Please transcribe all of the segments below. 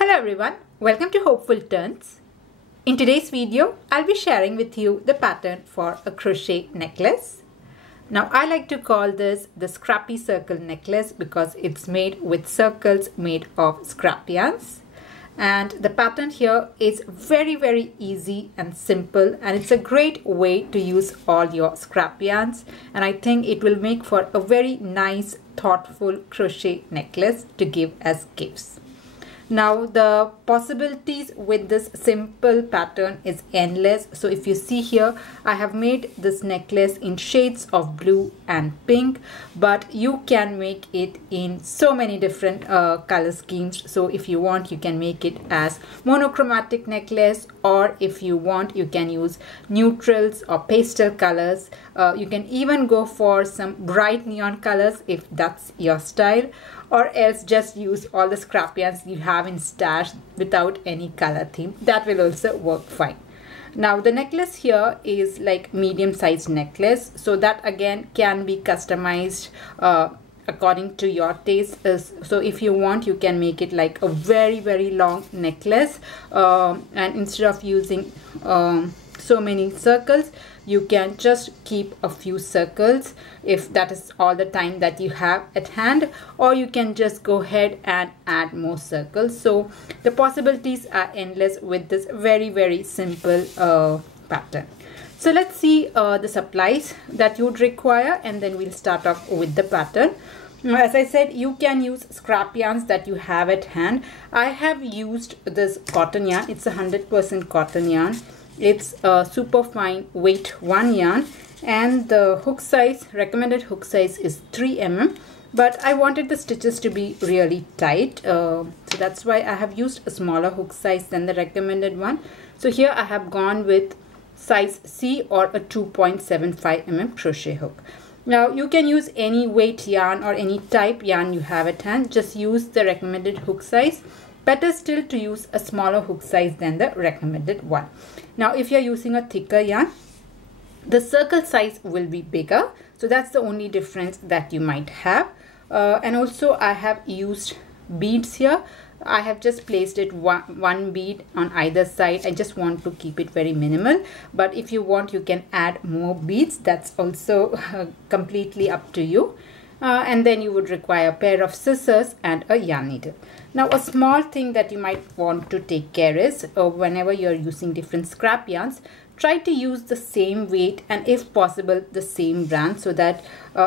Hello everyone, welcome to Hopeful Turns. In today's video, I'll be sharing with you the pattern for a crochet necklace. Now I like to call this the Scrappy Circle Necklace because it's made with circles made of scrap yarns. And the pattern here is very easy and simple, and it's a great way to use all your scrap yarns, and I think it will make for a very nice thoughtful crochet necklace to give as gifts. Now the possibilities with this simple pattern is endless. So if you see here, I have made this necklace in shades of blue and pink, but you can make it in so many different color schemes. So if you want, you can make it as monochromatic necklace, or if you want, you can use neutrals or pastel colors. You can even go for some bright neon colors if that's your style, or else just use all the scrap yarns you have in stash without any color theme. That will also work fine. Now the necklace here is like medium sized necklace, so that again can be customized according to your taste. So if you want, you can make it like a very long necklace, and instead of using so many circles, you can just keep a few circles if that is all the time that you have at hand, or you can just go ahead and add more circles. So the possibilities are endless with this very simple pattern. So let's see the supplies that you would require, and then we'll start off with the pattern. As I said, you can use scrap yarns that you have at hand. I have used this cotton yarn. It's 100% cotton yarn. It's a super fine weight 1 yarn, and the hook size, recommended hook size is 3 mm, but I wanted the stitches to be really tight, so that's why I have used a smaller hook size than the recommended one. So here I have gone with size C, or a 2.75 mm crochet hook. Now you can use any weight yarn or any type yarn you have at hand. Just use the recommended hook size. Better still to use a smaller hook size than the recommended one. Now if you're using a thicker yarn, the circle size will be bigger, so that's the only difference that you might have. And also I have used beads here. I have just placed it one bead on either side. I just want to keep it very minimal, but if you want, you can add more beads. That's also completely up to you. And then you would require a pair of scissors and a yarn needle. Now a small thing that you might want to take care is whenever you're using different scrap yarns, try to use the same weight and if possible the same brand, so that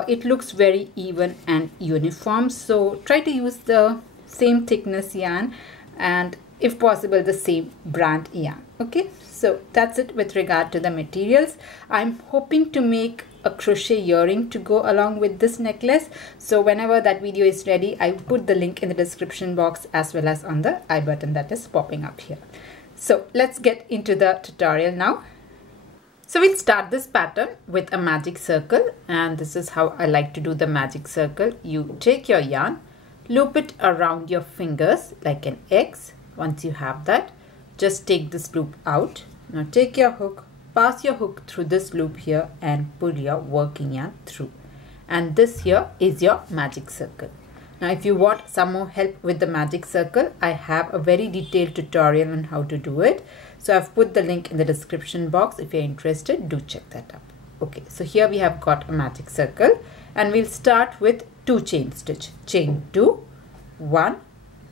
it looks very even and uniform. So try to use the same thickness yarn and if possible the same brand yarn. Okay, so that's it with regard to the materials. I'm hoping to make a crochet earring to go along with this necklace, so whenever that video is ready, I put the link in the description box as well as on the I button that is popping up here. So let's get into the tutorial now. So we'll start this pattern with a magic circle, and this is how I like to do the magic circle. You take your yarn, loop it around your fingers like an X. Once you have that, just take this loop out. Now take your hook, pass your hook through this loop here and pull your working yarn through. And this here is your magic circle. Now if you want some more help with the magic circle, I have a very detailed tutorial on how to do it. So I've put the link in the description box. If you're interested, do check that out. Okay, so here we have got a magic circle, and we'll start with 2 chain stitch. Chain 2, 1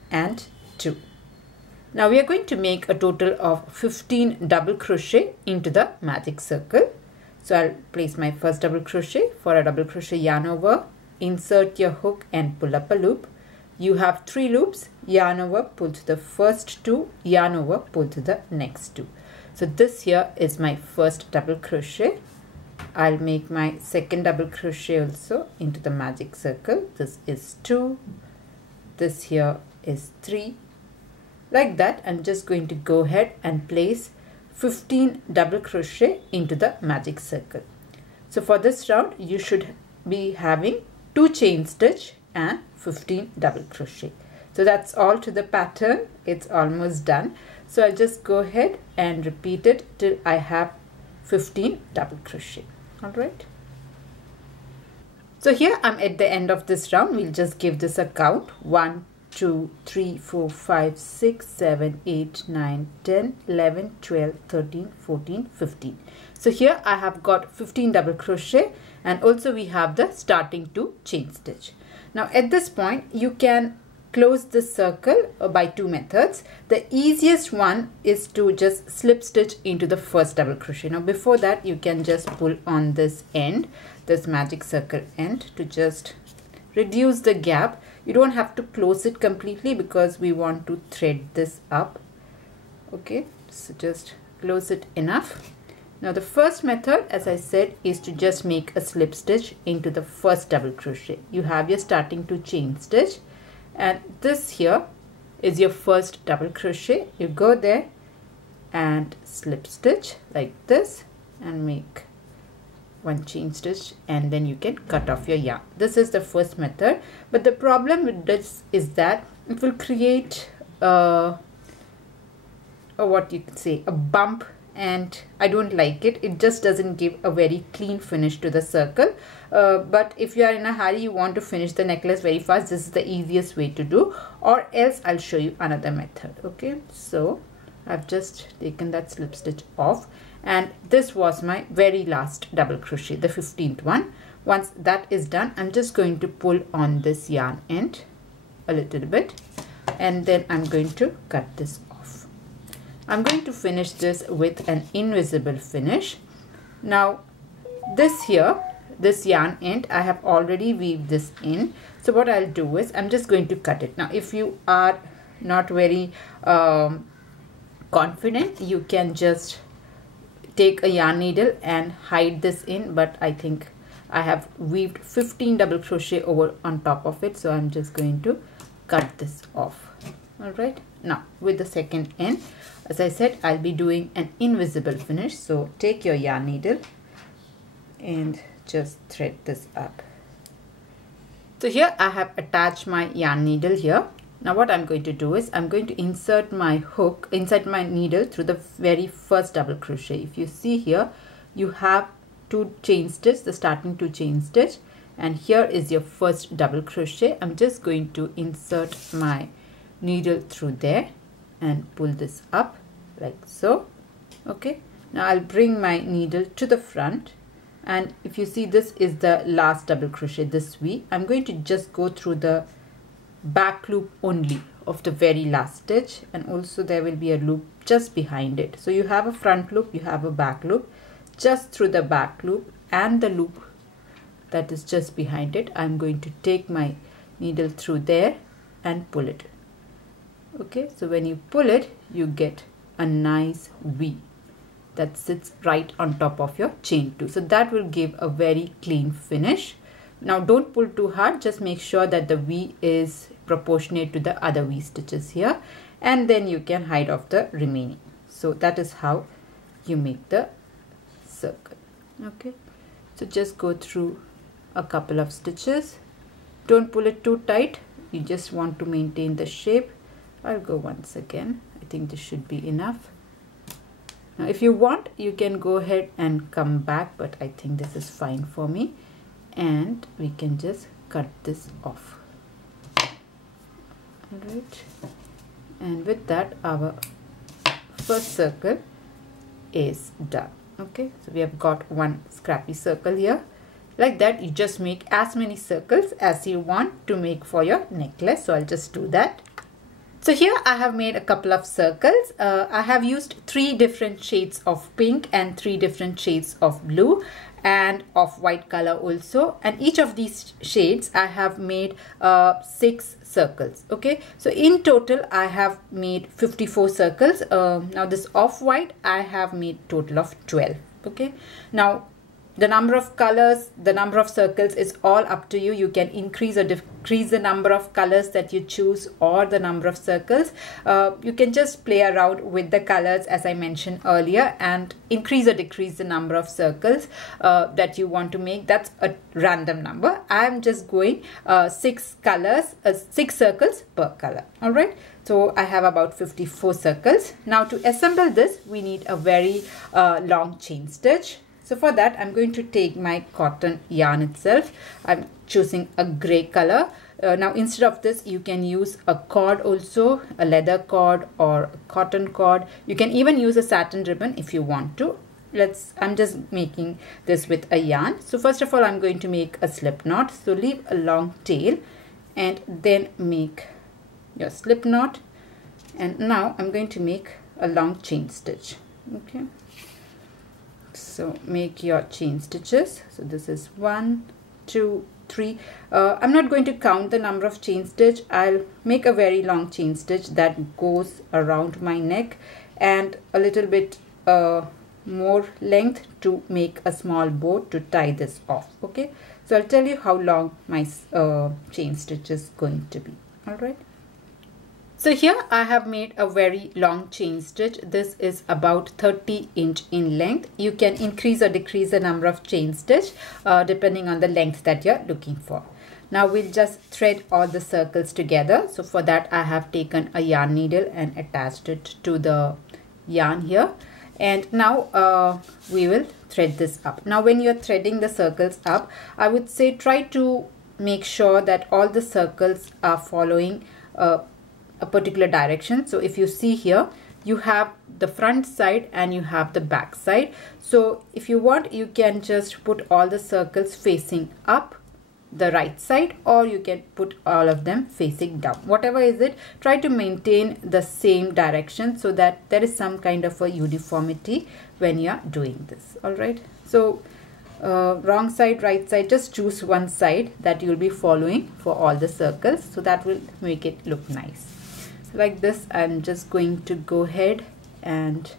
and 2. Now we are going to make a total of 15 double crochet into the magic circle. So I'll place my first double crochet. For a double crochet, yarn over, insert your hook and pull up a loop. You have 3 loops, yarn over, pull to the first 2, yarn over, pull to the next 2. So this here is my first double crochet. I'll make my second double crochet also into the magic circle. This is 2, this here is 3. Like that, I'm just going to go ahead and place 15 double crochet into the magic circle. So for this round, you should be having 2 chain stitch and 15 double crochet. So that's all to the pattern. It's almost done. So I'll just go ahead and repeat it till I have 15 double crochet. All right. So here I'm at the end of this round. We'll just give this a count. 1, 2, 3, 4, 5, 6, 7, 8, 9, 10, 11, 12, 13, 14, 15. So here I have got 15 double crochet, and also we have the starting to chain stitch. Now at this point you can close this circle by two methods. The easiest one is to just slip stitch into the first double crochet. Now before that you can just pull on this end, this magic circle end, to just reduce the gap. You don't have to close it completely because we want to thread this up. Okay, so just close it enough. Now the first method, as I said, is to just make a slip stitch into the first double crochet. You have your starting to chain stitch, and this here is your first double crochet. You go there and slip stitch like this and make one chain stitch, and then you can cut off your yarn. This is the first method, but the problem with this is that it will create what you could say, a bump, and I don't like it. It just doesn't give a very clean finish to the circle. But if you are in a hurry, you want to finish the necklace very fast, this is the easiest way to do, or else I'll show you another method. Okay, so I've just taken that slip stitch off, and this was my very last double crochet, the 15th one. Once that is done, I'm just going to pull on this yarn end a little bit, and then I'm going to cut this off. I'm going to finish this with an invisible finish. Now this here, this yarn end, I have already weaved this in. So what I'll do is I'm just going to cut it. Now if you are not very confident, you can just take a yarn needle and hide this in, but I think I have weaved 15 double crochet over on top of it, so I'm just going to cut this off. All right, now with the second end, as I said, I'll be doing an invisible finish. So take your yarn needle and just thread this up. So here I have attached my yarn needle here. Now what I'm going to do is I'm going to insert my hook inside my needle through the very first double crochet. If you see here, you have two chain stitch, the starting two chain stitch, and here is your first double crochet. I'm just going to insert my needle through there and pull this up like so. Okay, now I'll bring my needle to the front, and if you see, this is the last double crochet, this V. I'm going to just go through the back loop only of the very last stitch, and also there will be a loop just behind it. So you have a front loop, you have a back loop. Just through the back loop and the loop that is just behind it, I'm going to take my needle through there and pull it. Okay, so when you pull it, you get a nice V that sits right on top of your chain 2. So that will give a very clean finish. Now don't pull too hard, just make sure that the V is proportionate to the other V stitches here, and then you can hide off the remaining. So that is how you make the circle. Okay, so just go through a couple of stitches. Don't pull it too tight, you just want to maintain the shape. I'll go once again. I think this should be enough. Now if you want, you can go ahead and come back, but I think this is fine for me, and we can just cut this off. Alright, and with that our first circle is done. Okay, so we have got one scrappy circle here. Like that, you just make as many circles as you want to make for your necklace. So I'll just do that. So here I have made a couple of circles. I have used 3 different shades of pink and 3 different shades of blue and of white color also, and each of these shades I have made 6 circles. Okay, so in total I have made 54 circles. Now this off-white I have made total of 12. Okay, now the number of colors, the number of circles is all up to you. You can increase or decrease the number of colors that you choose, or the number of circles. You can just play around with the colors as I mentioned earlier, and increase or decrease the number of circles that you want to make. That's a random number. I'm just going 6 circles per color. All right, so I have about 54 circles. Now to assemble this, we need a very long chain stitch. So for that, I'm going to take my cotton yarn itself. I'm choosing a gray color. Now instead of this, you can use a cord also, a leather cord or a cotton cord. You can even use a satin ribbon if you want to. I'm just making this with a yarn. So first of all, I'm going to make a slip knot. So leave a long tail and then make your slip knot. And now I'm going to make a long chain stitch. Okay. So make your chain stitches. So this is 1, 2, 3. I'm not going to count the number of chain stitch. I'll make a very long chain stitch that goes around my neck and a little bit more length to make a small bow to tie this off. Okay, so I'll tell you how long my chain stitch is going to be. All right, so here I have made a very long chain stitch. This is about 30 inch in length. You can increase or decrease the number of chain stitch depending on the length that you're looking for. Now we'll just thread all the circles together. So for that I have taken a yarn needle and attached it to the yarn here. And now we will thread this up. Now when you're threading the circles up, I would say try to make sure that all the circles are following a particular direction. So if you see here, you have the front side and you have the back side. So if you want, you can just put all the circles facing up the right side, or you can put all of them facing down. Whatever is it, try to maintain the same direction so that there is some kind of a uniformity when you are doing this. All right, so wrong side, right side, just choose one side that you'll be following for all the circles, so that will make it look nice. Like this, I'm just going to go ahead and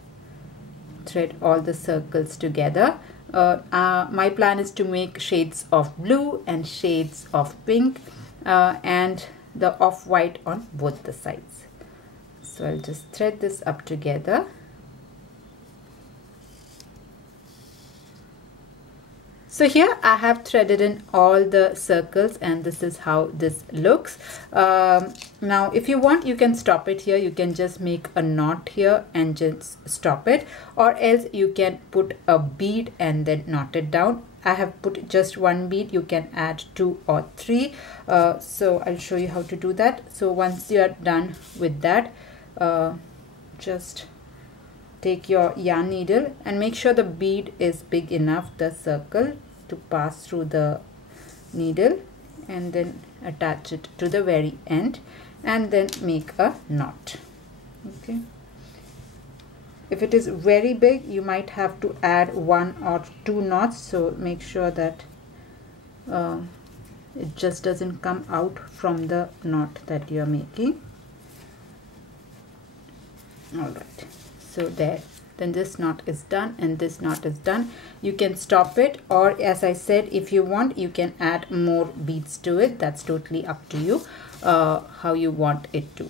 thread all the circles together. My plan is to make shades of blue and shades of pink and the off-white on both the sides. So I'll just thread this up together. So here I have threaded in all the circles and this is how this looks. Now if you want, you can stop it here. You can just make a knot here and just stop it, or else you can put a bead and then knot it down. I have put just one bead. You can add 2 or 3. So I'll show you how to do that. So once you are done with that, just take your yarn needle and make sure the bead is big enough, the circle, to pass through the needle, and then attach it to the very end and then make a knot. Okay, if it is very big, you might have to add 1 or 2 knots, so make sure that it just doesn't come out from the knot that you are making. All right, so there, then this knot is done and this knot is done. You can stop it, or as I said, if you want, you can add more beads to it. That's totally up to you how you want it to.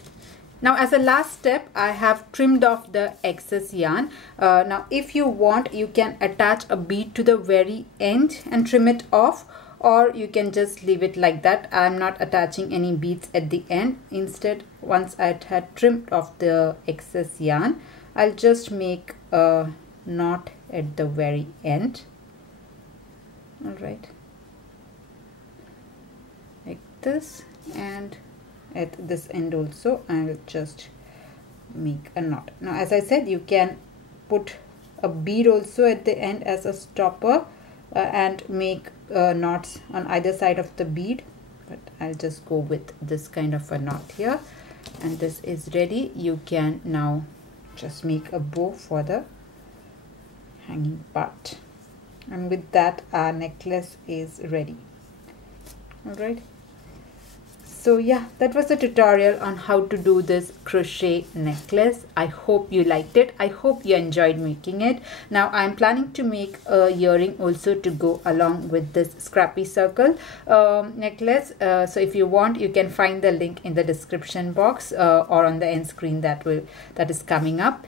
Now as a last step, I have trimmed off the excess yarn. Now if you want, you can attach a bead to the very end and trim it off, or you can just leave it like that. I'm not attaching any beads at the end. Instead, once I had trimmed off the excess yarn, I'll just make a knot at the very end. All right, like this, and at this end also I'll just make a knot. Now as I said, you can put a bead also at the end as a stopper and make knots on either side of the bead, but I'll just go with this kind of a knot here, and this is ready. You can now just make a bow for the hanging part, and with that our necklace is ready. All right, so yeah, that was the tutorial on how to do this crochet necklace. I hope you liked it. I hope you enjoyed making it. Now I'm planning to make a earring also to go along with this Scrappy Circle necklace. So if you want, you can find the link in the description box or on the end screen that is coming up.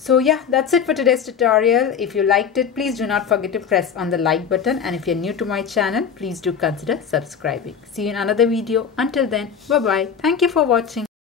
So yeah, that's it for today's tutorial. If you liked it, please do not forget to press on the like button, and if you're new to my channel, please do consider subscribing. See you in another video. Until then, bye bye. Thank you for watching.